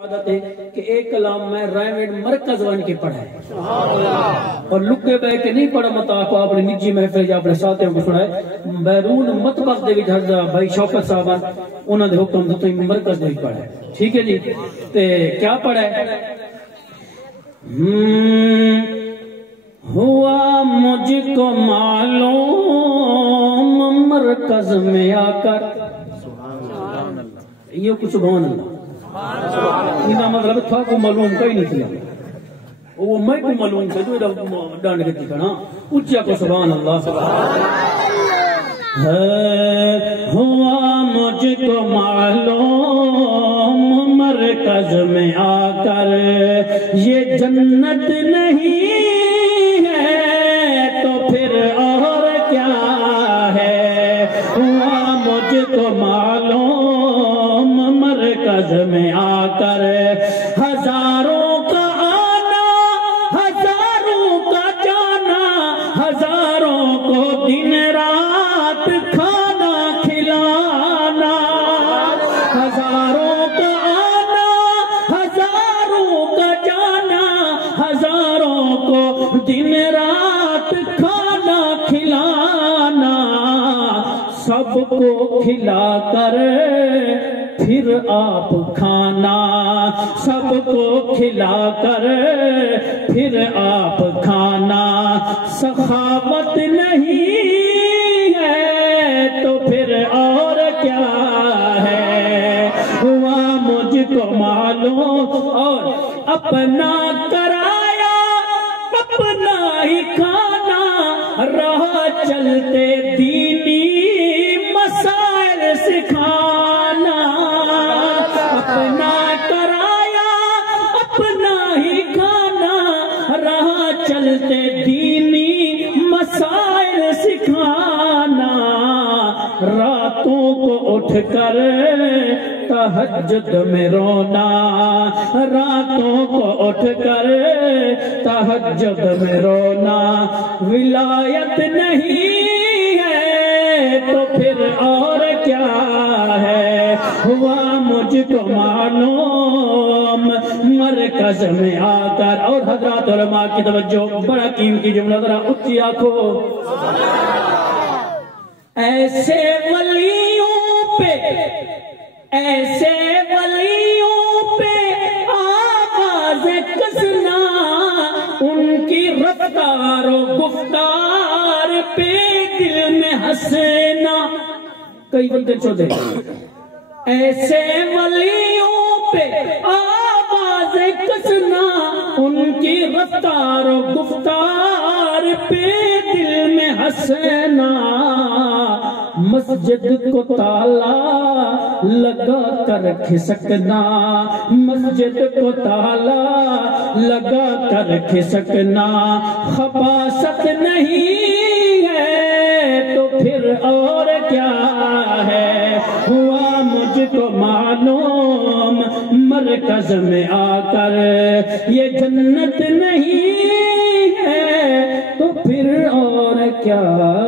عادت ہے کہ ایک کلام میں رائمنڈ مرکز ون کے پڑھا ہے اور لکے بے کے نہیں پڑھا مطلب کو اپنے نجی محفل یا اپنے ساتھیوں کو سنائے بیرون مطبخ دے وچ حضرت بھائی شوکت صاحب انہوں نے حکم تو مرکز دے پڑھا ہے ٹھیک ہے جی تے کیا پڑھا ہے ہوا مجھ کو معلوم مرکز میں آ کر یہ کچھ سبحان اللہ یہ مطلب تھا کو معلوم کوئی نہیں کیا وہ میں کو معلوم تھا جو ڈانڈ کے تھا نا اچھا کو سبحان اللہ ہوا مجھ کو معلوم مرکز میں آ کر یہ جنت نہیں ہے تو پھر اور کیا ہے ہوا مجھ کو معلوم مرکز میں آ کر ہزاروں کا آنا ہزاروں کا جانا ہزاروں کو دن رات کھانا کھلانا ہزاروں کا آنا ہزاروں کا جانا ہزاروں کو دن رات کھانا کھلانا سب کو کھلا کر پھر آپ کھانا سب کو کھلا کر پھر آپ کھانا سخاوت نہیں ہے تو پھر اور کیا ہے ہوا مجھ کو معلوم اور اپنا کرایا اپنا ہی کھانا راہ چلتے دینی مسائل سکھانا اپنا کرایا اپنا ہی کھانا راہ چلتے دینی مسائل سکھانا راتوں کو اٹھ کر تہجد میں رونا راتوں کو اٹھ کر تہجد میں رونا ولایت نہیں ہے تو پھر اور کیا ہے ہوا مجھ کو معلوم مرکز میں آ کر اور حضرات علماء کی توجہ بڑا قیمتی جملہ ذرا اچھی آنکھو ایسے ولیوں پہ آواز کسنا ان کی رفتار و گفتار پہ دل میں ہنسنا کئی بندے چھوڑے ایسے ولیوں پہ آواز کسنا ان کی رفتار و گفتار پہ دل میں ہنسنا مسجد کو تالا لگا کر کھسکنا مسجد کو تالا لگا کر کھسکنا خباثت نہیں ہے تو پھر اور کیا ہے ہوا مجھ کو معلوم مرکز میں آ کر یہ جنت نہیں ہے تو پھر اور کیا